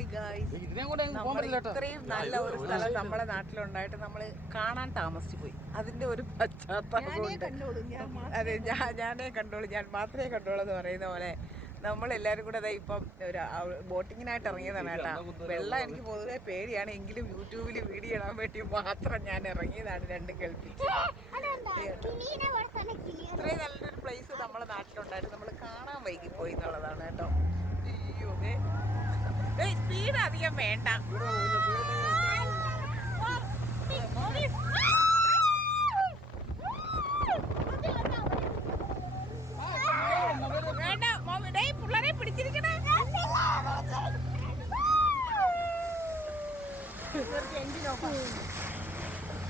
Hi guys. ഇത്രയും നല്ല ഒരു സ്ഥലം നമ്മുടെ നാട്ടിലുണ്ടായിട്ട് നമ്മൾ കാണാൻ താമസിച്ചു പോയി. അതിന്റെ ഒരു പശ്ചാത്തലമുണ്ട് അതെ ഞാൻ ഞാനേ കണ്ടോളൂ ഞാൻ മാത്രമേ കണ്ടോളൂ എന്ന് പറയുന്ന പോലെ നമ്മൾ എല്ലാവരും കൂടെ അതെ ഇപ്പം ഒരു ബോട്ടിങ്ങിനായിട്ട് ഇറങ്ങിയതാണ് കേട്ടാ. വെള്ളം എനിക്ക് പൊതുവെ പേടിയാണ്. എങ്കിലും യൂട്യൂബിൽ വീഡിയോ ഇടാൻ വേണ്ടി മാത്രം ഞാൻ ഇറങ്ങിയതാണ് രണ്ട് കേൾപ്പിച്ച് ഇത്രയും നല്ലൊരു പ്ലേസ് നമ്മളെ നാട്ടിലുണ്ടായിരുന്നു നമ്മൾ കാണാൻ വൈകി പോയി എന്നുള്ളതാണ് കേട്ടോ. അയ്യോ സ്പീഡ് അധികം വേണ്ട. വേണ്ട പിള്ളേരെ പിടിച്ചിരിക്കണേ.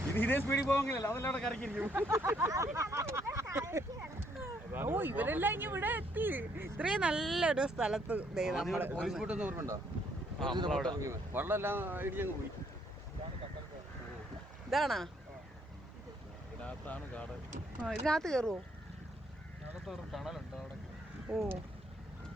ഇത് ഇതേ സ്പീഡിൽ പോകെങ്കിലല്ല അതെല്ലാം അവിടെ കറക്കിയിരിക്കും. ഓ ഇവരെല്ലാം ഇനി ഇവിടെ എത്തി. ഇത്രയും നല്ലൊരു സ്ഥലത്ത് നമ്മൾ ഇടിഞ്ഞങ്ങ് പോയി. ഇതാണാ? ഇതിനകത്താണ് കാട്. ആ, ഇതിനകത്ത് കയറുവോ ഇതിനകത്തൊരു ടണലുണ്ട് അവിടെ. ഓ.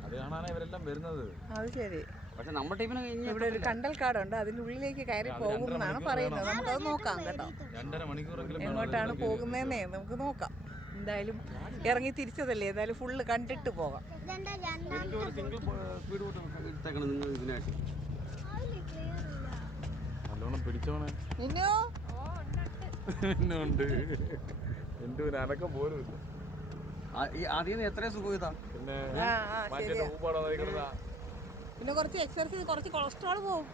അത് കാണാനാ ഇവരെല്ലാം വരുന്നത്. അത് ശരി. പക്ഷെ നമ്മുടെ ടീമിന് കഴിഞ്ഞ ഇവിടെ ഒരു കണ്ടൽക്കാടുണ്ട്. അതിന്റെ ഉള്ളിലേക്ക് കയറി പോകും എന്നാണ് പറയുന്നത്. നമുക്കത് നോക്കാം കേട്ടോ. രണ്ടര മണിക്കൂറെങ്കിലും വേണം എങ്ങോട്ടാണ് പോകുന്നതെന്നേ നമുക്ക് നോക്കാം. എന്തായാലും ഇറങ്ങി തിരിച്ചതല്ലേ എന്തായാലും ഫുള്ള് കണ്ടിട്ട് പോകാം നല്ലോണം പിടിച്ചോണേ ഉണ്ട് എന്റെ ഒരു അനക്കം പോലും ഇല്ല ആദ്യം എത്ര സുഖം ഇതാ പിന്നെ പിന്നെ കുറച്ച് എക്സർസൈസ് കുറച്ച് കൊളസ്ട്രോൾ പോവും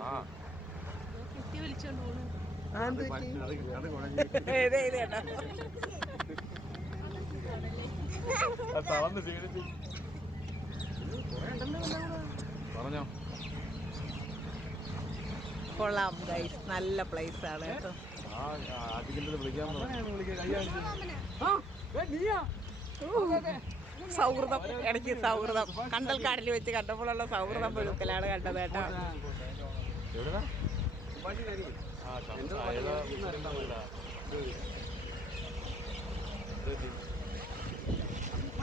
ആ ആ, എന്ത് പറ്റി? അത് അത് കുഴഞ്ഞു ഇതേ, ഇതേ കേട്ടോ. അത് തളർന്ന് ക്ഷീണിച്ചു പറഞ്ഞോ. കൊള്ളാം ഗൈസ് നല്ല പ്ലേസ് ആണ് കേട്ടോ. ആ സൗഹൃദം ഇടയ്ക്ക് സൗഹൃദം. കണ്ടൽക്കാടിൽ വെച്ച് കണ്ടപ്പോഴുള്ള സൗഹൃദം പുഴുക്കലാണ് കണ്ടത് കേട്ടോ.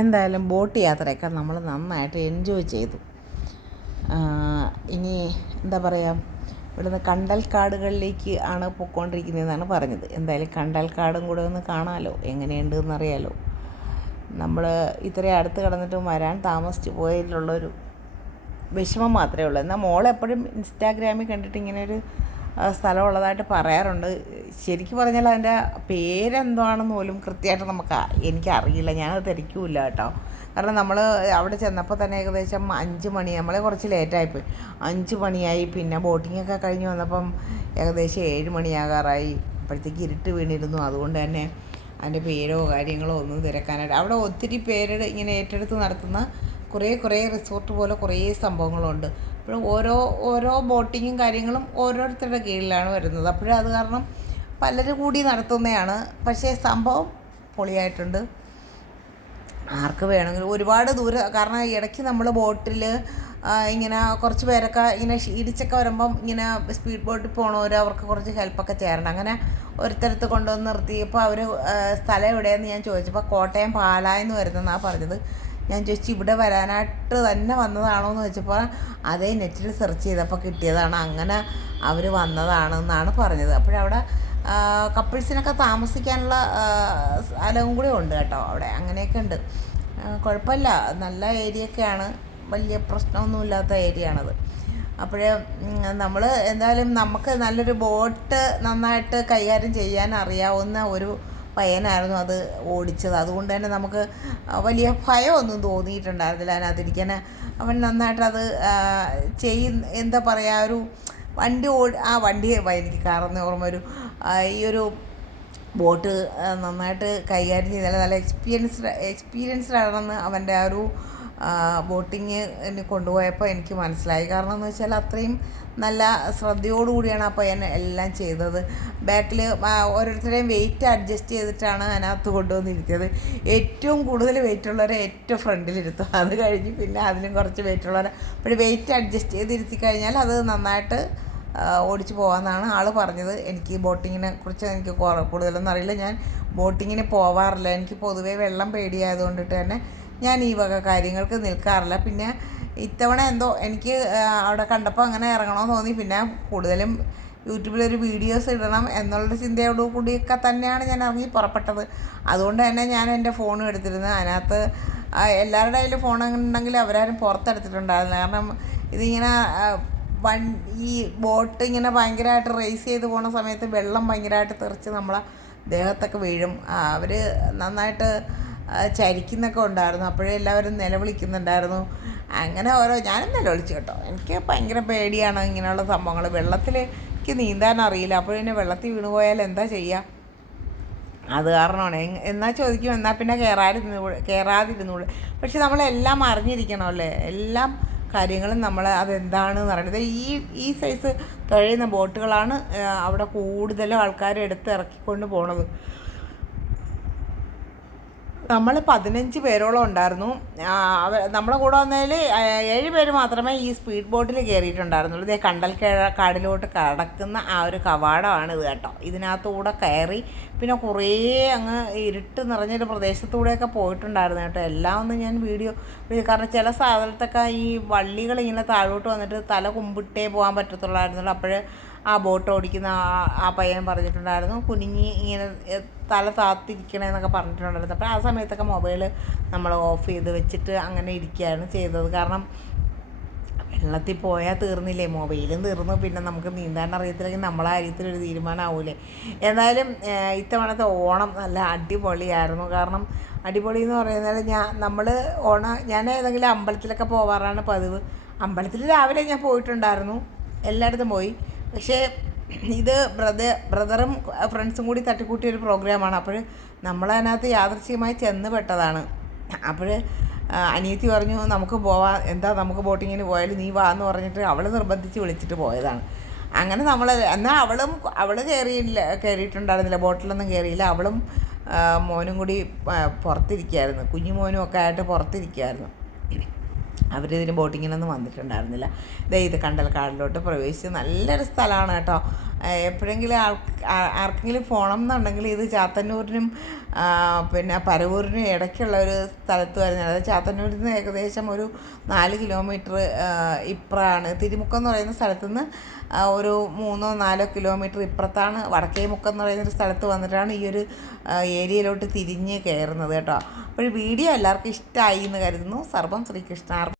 എന്തായാലും ബോട്ട് യാത്രയൊക്കെ നമ്മൾ നന്നായിട്ട് എൻജോയ് ചെയ്തു. ഇനി എന്താ പറയുക ഇവിടുന്ന് കണ്ടൽക്കാടുകളിലേക്ക് ആണ് പൊയ്ക്കൊണ്ടിരിക്കുന്നതെന്നാണ് പറഞ്ഞത്. എന്തായാലും കണ്ടൽക്കാടും കൂടെ ഒന്ന് കാണാമല്ലോ എങ്ങനെയുണ്ട് എന്നറിയാലോ നമ്മൾ ഇത്രയും അടുത്ത് കിടന്നിട്ടും വരാൻ താമസിച്ച് പോയതിലുള്ളൊരു വിഷമം മാത്രമേ ഉള്ളൂ. എന്നാൽ മോളെപ്പോഴും ഇൻസ്റ്റാഗ്രാമിൽ കണ്ടിട്ട് ഇങ്ങനെ ഒരു സ്ഥലമുള്ളതായിട്ട് പറയാറുണ്ട്. ശരിക്കും പറഞ്ഞാൽ അതിന്റെ പേരെന്താണെന്ന് പോലും കൃത്യമായിട്ട് നമുക്ക് എനിക്കറിയില്ല. ഞാനത് തിരക്കില്ല കേട്ടോ. കാരണം നമ്മൾ അവിടെ ചെന്നപ്പോൾ തന്നെ ഏകദേശം അഞ്ച് മണി നമ്മളെ കുറച്ച് ലേറ്റായിപ്പോയി അഞ്ച് മണിയായി പിന്നെ ബോട്ടിങ്ങൊക്കെ കഴിഞ്ഞ് വന്നപ്പം ഏകദേശം ഏഴ് മണിയാകാറായി. അപ്പോഴത്തേക്ക് ഇരുട്ട് വീണിരുന്നു. അതുകൊണ്ട് തന്നെ അതിന്റെ പേരോ കാര്യങ്ങളോ ഒന്നും തിരക്കാനായിട്ട്. അവിടെ ഒത്തിരി പേരുടെ ഇങ്ങനെ ഏറ്റെടുത്ത് നടത്തുന്ന കുറേ കുറേ റിസോർട്ട് പോലെ കുറേ സംഭവങ്ങളുണ്ട്. അപ്പോൾ ഓരോ ഓരോ ബോട്ടിങ്ങും കാര്യങ്ങളും ഓരോരുത്തരുടെ കീഴിലാണ് വരുന്നത്. അപ്പോഴും അത് കാരണം പലരും കൂടി നടത്തുന്നതാണ് പക്ഷേ സംഭവം പൊളിയായിട്ടുണ്ട്. ആർക്ക് വേണമെങ്കിലും ഒരുപാട് ദൂരം കാരണം ഇടയ്ക്ക് നമ്മൾ ബോട്ടിൽ ഇങ്ങനെ കുറച്ച് പേരൊക്കെ ഇങ്ങനെ ഇടിച്ചൊക്കെ വരുമ്പം ഇങ്ങനെ സ്പീഡ് ബോട്ടിൽ പോകണവർ അവർക്ക് കുറച്ച് ഹെൽപ്പൊക്കെ ചെയ്യാറുണ്ട്. അങ്ങനെ ഒരുത്തരത്ത് കൊണ്ടുവന്ന് നിർത്തിയപ്പോൾ അവർ സ്ഥലം എവിടെയെന്ന് ഞാൻ ചോദിച്ചപ്പോൾ കോട്ടയം പാലായെന്ന് വരുന്നതെന്നാണ് പറഞ്ഞത്. ഞാൻ ചോദിച്ചു ഇവിടെ വരാനായിട്ട് തന്നെ വന്നതാണോ എന്ന് ചോദിച്ചപ്പോൾ അതേ നെറ്റിൽ സെർച്ച് ചെയ്തപ്പോൾ കിട്ടിയതാണ്. അങ്ങനെ അവർ വന്നതാണെന്നാണ് പറഞ്ഞത്. അപ്പോഴവിടെ കപ്പിൾസിനൊക്കെ താമസിക്കാനുള്ള സ്ഥലവും കൂടി ഉണ്ട് കേട്ടോ അവിടെ. അങ്ങനെയൊക്കെ ഉണ്ട്. കുഴപ്പമില്ല. നല്ല ഏരിയ ഒക്കെയാണ് വലിയ പ്രശ്നമൊന്നുമില്ലാത്ത ഏരിയ ആണത് അപ്പോഴേ നമ്മൾ എന്തായാലും നമുക്ക് നല്ലൊരു ബോട്ട് നന്നായിട്ട് കൈകാര്യം ചെയ്യാൻ അറിയാവുന്ന ഒരു പയ്യനായിരുന്നു അത് ഓടിച്ചത്. അതുകൊണ്ട് തന്നെ നമുക്ക് വലിയ ഭയമൊന്നും തോന്നിയിട്ടുണ്ടായിരുന്നില്ല അതിനകത്തിരിക്കാൻ. അവൻ നന്നായിട്ട് അത് ചെയ്യുന്ന എന്താ പറയുക ഒരു വണ്ടി ഓടി ആ വണ്ടി എനിക്ക് കാറെന്ന് ഓർമ്മ ഒരു ഈ ഒരു ബോട്ട് നന്നായിട്ട് കൈകാര്യം ചെയ്താൽ നല്ല എക്സ്പീരിയൻസ്ഡ് എക്സ്പീരിയൻസ്ഡ് ആണെന്ന് അവന്റെ ആ ഒരു ബോട്ടിങ്ങിന് കൊണ്ടുപോയപ്പോൾ എനിക്ക് മനസ്സിലായി. കാരണം എന്ന് വെച്ചാൽ അത്രയും നല്ല ശ്രദ്ധയോടുകൂടിയാണ് ആ പയ്യൻ എല്ലാം ചെയ്തത്. ബാക്കിൽ ഓരോരുത്തരെയും വെയിറ്റ് അഡ്ജസ്റ്റ് ചെയ്തിട്ടാണ് അതിനകത്ത് കൊണ്ടുവന്നിരുത്തിയത് ഏറ്റവും കൂടുതൽ വെയിറ്റ് ഉള്ളവരെ ഏറ്റവും ഫ്രണ്ടിലിരുത്തും. അത് കഴിഞ്ഞ് പിന്നെ അതിലും കുറച്ച് വെയിറ്റ് ഉള്ളവരെ അപ്പോൾ വെയിറ്റ് അഡ്ജസ്റ്റ് ചെയ്തിരുത്തി കഴിഞ്ഞാൽ അത് നന്നായിട്ട് ഓടിച്ച് പോകാമെന്നാണ് ആൾ പറഞ്ഞത്. എനിക്ക് ബോട്ടിങ്ങിനെ കുറിച്ച് എനിക്ക് കൂടുതലൊന്നും അറിയില്ല. ഞാൻ ബോട്ടിങ്ങിന് പോവാറില്ല. എനിക്ക് പൊതുവേ വെള്ളം പേടിയായതുകൊണ്ടിട്ട് തന്നെ ഞാൻ ഈ വക കാര്യങ്ങൾക്ക് നിൽക്കാറില്ല. പിന്നെ ഇത്തവണ എന്തോ എനിക്ക് അവിടെ കണ്ടപ്പോൾ അങ്ങനെ ഇറങ്ങണമെന്ന് തോന്നി. പിന്നെ കൂടുതലും യൂട്യൂബിലൊരു വീഡിയോസ് ഇടണം എന്നുള്ള ചിന്തയോടു കൂടിയൊക്കെ തന്നെയാണ് ഞാൻ ഇറങ്ങി പുറപ്പെട്ടത്. അതുകൊണ്ട് തന്നെ ഞാൻ എന്റെ ഫോൺ എടുത്തിരുന്നത് അതിനകത്ത് എല്ലാവരുടെ കയ്യിൽ ഫോൺ ഉണ്ടെങ്കിൽ അവരാരും പുറത്തെടുത്തിട്ടുണ്ടായിരുന്നില്ല. കാരണം ഇതിങ്ങനെ വൺ ഈ ബോട്ട് ഇങ്ങനെ ഭയങ്കരമായിട്ട് റേസ് ചെയ്ത് പോണ സമയത്ത് വെള്ളം ഭയങ്കരമായിട്ട് തെറിച്ച് നമ്മളെ ദേഹത്തൊക്കെ വീഴും. അവർ നന്നായിട്ട് ചരിക്കുന്നൊക്കെ ഉണ്ടായിരുന്നു. അപ്പോഴേ എല്ലാവരും നിലവിളിക്കുന്നുണ്ടായിരുന്നു. അങ്ങനെ ഓരോ ഞാനും നിലവിളിച്ചു കേട്ടോ. എനിക്ക് ഭയങ്കര പേടിയാണ് ഇങ്ങനെയുള്ള സംഭവങ്ങൾ. വെള്ളത്തിൽ എനിക്ക് നീന്താൻ അറിയില്ല. അപ്പോൾ പിന്നെ വെള്ളത്തിൽ വീണു പോയാൽ എന്താ ചെയ്യുക അത് കാരണമാണ്. എന്നാൽ എന്നാ ചോദിക്കും? എന്നാൽ പിന്നെ കയറാതിരുന്നു കയറാതിരുന്നൂടെ പക്ഷെ നമ്മളെല്ലാം അറിഞ്ഞിരിക്കണമല്ലേ? എല്ലാം കാര്യങ്ങളും നമ്മൾ അതെന്താണെന്ന് പറയുന്നത് ഈ ഈ സൈസ് തുഴയുന്ന ബോട്ടുകളാണ് അവിടെ കൂടുതലും ആൾക്കാർ എടുത്ത് ഇറക്കിക്കൊണ്ട് പോണത്. നമ്മൾ പതിനഞ്ച് പേരോളം ഉണ്ടായിരുന്നു. നമ്മളെ കൂടെ വന്നതിൽ ഏഴ് പേര് മാത്രമേ ഈ സ്പീഡ് ബോട്ടിൽ കയറിയിട്ടുണ്ടായിരുന്നുള്ളൂ. ഇതേ കണ്ടൽ കാടിലോട്ട് കടക്കുന്ന ആ ഒരു കവാടമാണ് ഇത് കേട്ടോ. ഇതിനകത്തൂടെ കയറി പിന്നെ കുറേ അങ്ങ് ഇരുട്ട് നിറഞ്ഞൊരു പ്രദേശത്തൂടെയൊക്കെ പോയിട്ടുണ്ടായിരുന്നു കേട്ടോ. എല്ലാം ഒന്നും ഞാൻ വീഡിയോ കാരണം ചില സാധനത്തൊക്കെ ഈ വള്ളികൾ ഇങ്ങനെ താഴോട്ട് വന്നിട്ട് തല കുമ്പിട്ടേ പോകാൻ പറ്റത്തുള്ളായിരുന്നുള്ളൂ. അപ്പോൾ ആ ബോട്ട് ഓടിക്കുന്ന ആ- ആ പയ്യൻ പറഞ്ഞിട്ടുണ്ടായിരുന്നു. കുനിഞ്ഞി ഇങ്ങനെ തല താത്തിരിക്കണേന്നൊക്കെ പറഞ്ഞിട്ടുണ്ടായിരുന്നു. അപ്പോൾ ആ സമയത്തൊക്കെ മൊബൈൽ നമ്മൾ ഓഫ് ചെയ്ത് വെച്ചിട്ട് അങ്ങനെ ഇരിക്കുകയാണ് ചെയ്തത്. കാരണം വെള്ളത്തിൽ പോയാൽ തീർന്നില്ലേ? മൊബൈലും തീർന്നു. പിന്നെ നമുക്ക് നീന്താൻ അറിയത്തില്ലെങ്കിൽ നമ്മളെ കാര്യത്തിലൊരു തീരുമാനമാവൂലേ എന്തായാലും ഇത്തവണത്തെ ഓണം നല്ല അടിപൊളിയായിരുന്നു. കാരണം അടിപൊളി എന്ന് പറയുന്നത് ഞാൻ നമ്മൾ ഓണം ഞാൻ ഏതെങ്കിലും അമ്പലത്തിലൊക്കെ പോവാറാണ് പതിവ്. അമ്പലത്തിൽ രാവിലെ ഞാൻ പോയിട്ടുണ്ടായിരുന്നു. എല്ലായിടത്തും പോയി. പക്ഷേ ഇത് ബ്രദർ ബ്രദറും ഫ്രണ്ട്സും കൂടി തട്ടിക്കൂട്ടിയ ഒരു പ്രോഗ്രാമാണ്. അപ്പോൾ നമ്മളതിനകത്ത് യാദൃശ്ചികമായി ചെന്ന് പെട്ടതാണ്. അപ്പോൾ അനിയത്തി പറഞ്ഞു നമുക്ക് പോവാം. എന്താ നമുക്ക് ബോട്ടിങ്ങിന് പോയാലും നീ വാ എന്ന് പറഞ്ഞിട്ട് അവൾ നിർബന്ധിച്ച് വിളിച്ചിട്ട് പോയതാണ്. അങ്ങനെ നമ്മൾ എന്നാൽ അവളും അവൾ കയറിയില്ല കയറിയിട്ടുണ്ടായിരുന്നില്ല ബോട്ടിലൊന്നും കയറിയില്ല അവളും മോനും കൂടി പുറത്തിരിക്കുകയായിരുന്നു കുഞ്ഞു മോനും ഒക്കെ ആയിട്ട് പുറത്തിരിക്കുകയായിരുന്നു അവരിതിന് ബോട്ടിങ്ങിനൊന്നും വന്നിട്ടുണ്ടായിരുന്നില്ല. ദേ ഇത് കണ്ടൽക്കാടിലോട്ട് പ്രവേശിച്ച് നല്ലൊരു സ്ഥലമാണ് കേട്ടോ. എപ്പോഴെങ്കിലും ആർക്കെങ്കിലും പോകണം എന്നുണ്ടെങ്കിൽ ഇത് ചാത്തന്നൂരിനും പിന്നെ പരവൂരിനും ഇടയ്ക്കുള്ള ഒരു സ്ഥലത്ത് വരുന്നത്. അതായത് ചാത്തന്നൂരിൽ നിന്ന് ഏകദേശം ഒരു നാല് കിലോമീറ്റർ ഇപ്പുറമാണ്. തിരുമുക്കം എന്ന് പറയുന്ന സ്ഥലത്ത് നിന്ന് ഒരു മൂന്നോ നാലോ കിലോമീറ്റർ ഇപ്പുറത്താണ് വടക്കേ മുക്കം എന്ന് പറയുന്ന ഒരു സ്ഥലത്ത് വന്നിട്ടാണ് ഈ ഒരു ഏരിയയിലോട്ട് തിരിഞ്ഞ് കയറുന്നത് കേട്ടോ. അപ്പോൾ വീഡിയോ എല്ലാവർക്കും ഇഷ്ടമായി എന്ന് കരുതുന്നു. സർവം ശ്രീകൃഷ്ണാർപ്പണം